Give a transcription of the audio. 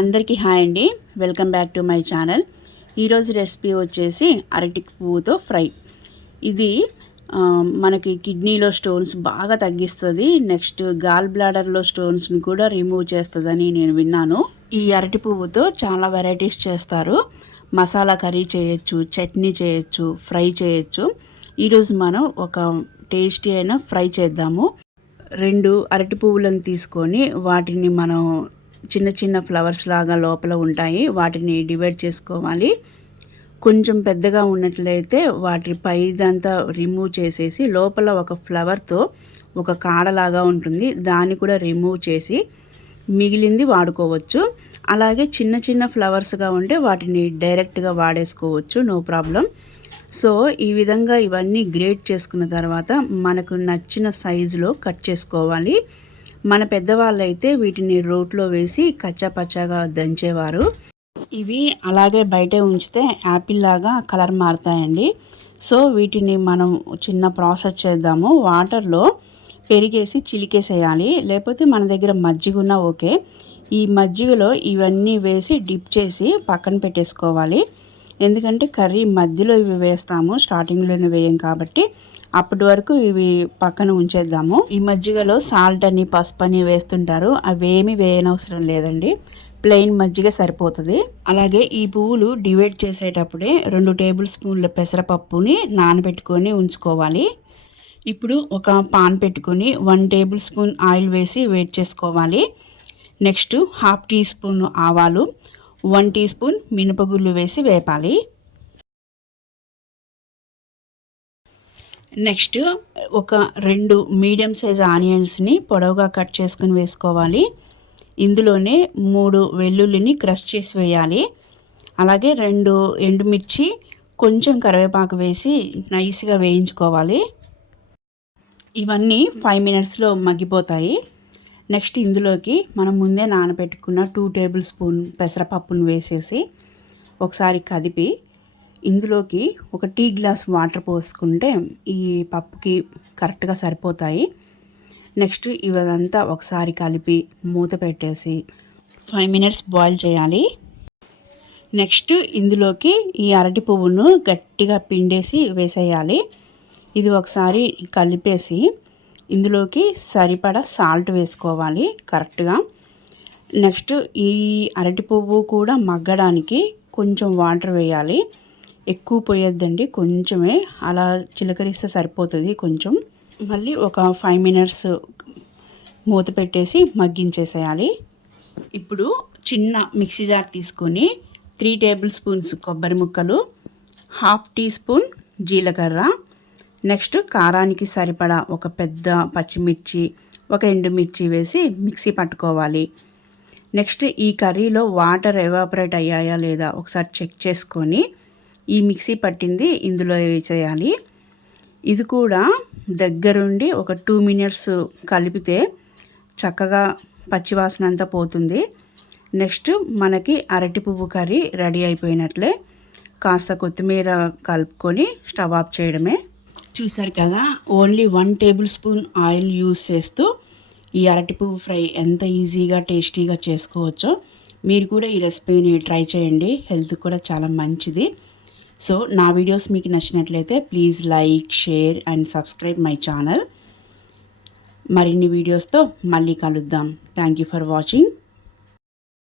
అందరికీ హాయ్ అండి. Welcome back to my channel. ఈరోజు రెసిపీ వచ్చేసి అరటి పువ్వుతో ఫ్రై. ఇది మనకి కిడ్నీలో స్టోన్స్ బాగా తగ్గిస్తుంది. నెక్స్ట్ గాల్ బ్లాడర్లో స్టోన్స్ని కూడా రిమూవ్ చేస్తుందని నేను విన్నాను. ఈ అరటి పువ్వుతో చాలా వెరైటీస్ చేస్తారు. మసాలా కర్రీ చేయొచ్చు చట్నీ చేయొచ్చు ఫ్రై చేయొచ్చు. ఈరోజు మనం ఒక టేస్టీ అయిన ఫ్రై చేద్దాము. రెండు అరటి పువ్వులను తీసుకొని వాటిని మనం చిన్న చిన్న ఫ్లవర్స్ లాగా లోపల ఉంటాయి. వాటిని డివైడ్ చేసుకోవాలి. కొంచెం పెద్దగా ఉన్నట్లయితే వాటి పైదంతా రిమూవ్ చేసేసి లోపల ఒక ఫ్లవర్తో ఒక కాడలాగా ఉంటుంది. దాన్ని కూడా రిమూవ్ చేసి మిగిలింది వాడుకోవచ్చు. అలాగే చిన్న చిన్న ఫ్లవర్స్గా ఉంటే వాటిని డైరెక్ట్గా వాడేసుకోవచ్చు. No problem. సో ఈ విధంగా ఇవన్నీ గ్రేట్ చేసుకున్న తర్వాత మనకు నచ్చిన సైజులో కట్ చేసుకోవాలి. మన పెద్దవాళ్ళు అయితే వీటిని రోట్లో వేసి కచ్చాపచ్చాగా దంచేవారు. ఇవి అలాగే బయటే ఉంచితే యాపిల్ లాగా కలర్ మారుతాయండి. సో వీటిని మనం చిన్న ప్రాసెస్ చేద్దాము. వాటర్లో పెరిగేసి చిలికేసేయాలి. లేకపోతే మన దగ్గర మజ్జిగ ఉన్నా ఓకే. ఈ మజ్జిగలో ఇవన్నీ వేసి డిప్ చేసి పక్కన పెట్టేసుకోవాలి. ఎందుకంటే కర్రీ మధ్యలో ఇవి వేస్తాము స్టార్టింగ్లోనే వేయం కాబట్టి. అప్పటి వరకు ఇవి పక్కన ఉంచేద్దాము. ఈ మజ్జిగలో సాల్ట్ అని పసుపు అని వేస్తుంటారు. అవేమి వేయనవసరం లేదండి. ప్లెయిన్ మజ్జిగ సరిపోతుంది. అలాగే ఈ పువ్వులు డివైడ్ చేసేటప్పుడే రెండు టేబుల్ స్పూన్ల పెసరపప్పుని నానబెట్టుకొని ఉంచుకోవాలి. ఇప్పుడు ఒక పాన్ పెట్టుకొని వన్ టేబుల్ స్పూన్ ఆయిల్ వేసి వేట్ చేసుకోవాలి. నెక్స్ట్ హాఫ్ టీ స్పూన్ ఆవాలు వన్ టీ స్పూన్ మినపగుళ్ళు వేసి వేపాలి. నెక్స్ట్ ఒక రెండు మీడియం సైజ్ ఆనియన్స్ని పొడవుగా కట్ చేసుకుని వేసుకోవాలి. ఇందులోనే మూడు వెల్లుల్లిని క్రష్ చేసి వేయాలి. అలాగే రెండు ఎండుమిర్చి కొంచెం కరివేపాకు వేసి నైస్గా వేయించుకోవాలి. ఇవన్నీ ఫైవ్ మినిట్స్లో మగ్గిపోతాయి. నెక్స్ట్ ఇందులోకి మనం ముందే నానబెట్టుకున్న టూ టేబుల్ స్పూన్ పెసరపప్పును వేసేసి ఒకసారి కదిపి ఇందులోకి ఒక టీ గ్లాస్ వాటర్ పోసుకుంటే ఈ పప్పుకి కరెక్ట్గా సరిపోతాయి. నెక్స్ట్ ఇవదంతా ఒకసారి కలిపి మూత పెట్టేసి ఫైవ్ మినిట్స్ బాయిల్ చేయాలి. నెక్స్ట్ ఇందులోకి ఈ అరటి పువ్వును గట్టిగా పిండేసి వేసేయాలి. ఇది ఒకసారి కలిపేసి ఇందులోకి సరిపడా సాల్ట్ వేసుకోవాలి కరెక్ట్గా. నెక్స్ట్ ఈ అరటి పువ్వు కూడా మగ్గడానికి కొంచెం వాటర్ వేయాలి. ఎక్కువ పోయొద్దండి. కొంచెమే అలా చిలకరిస్తే సరిపోతుంది కొంచెం. మళ్ళీ ఒక ఫైవ్ మినిట్స్ మూత పెట్టేసి మగ్గించేసేయాలి. ఇప్పుడు చిన్న మిక్సీ జార్ తీసుకొని త్రీ టేబుల్ స్పూన్స్ కొబ్బరి ముక్కలు హాఫ్ టీ స్పూన్ జీలకర్ర. నెక్స్ట్ కారానికి సరిపడా ఒక పెద్ద పచ్చిమిర్చి ఒక ఎండుమిర్చి వేసి మిక్సీ పట్టుకోవాలి. నెక్స్ట్ ఈ కర్రీలో వాటర్ ఎవాపరేట్ అయ్యాయా లేదా ఒకసారి చెక్ చేసుకొని ఈ మిక్సీ పట్టింది ఇందులో వేసేయాలి ఇది కూడా దగ్గరుండి ఒక టూ మినిట్స్ కలిపితే చక్కగా పచ్చివాసన అంతా పోతుంది. నెక్స్ట్ మనకి అరటి పువ్వు కర్రీ రెడీ అయిపోయినట్లే. కాస్త కొత్తిమీర కలుపుకొని స్టవ్ ఆఫ్ చేయడమే. చూసారు కదా only one tablespoon oil use చేస్తూ ఈ అరటి పువ్వు ఫ్రై ఎంత ఈజీగా టేస్టీగా చేసుకోవచ్చో మీరు కూడా ఈ రెసిపీని ట్రై చేయండి. హెల్త్ కూడా చాలా మంచిది. సో నా వీడియోస్ మీకు నచ్చినట్లయితే please like share and subscribe my channel. మరిన్ని వీడియోస్తో మళ్ళీ కలుద్దాం. Thank you for watching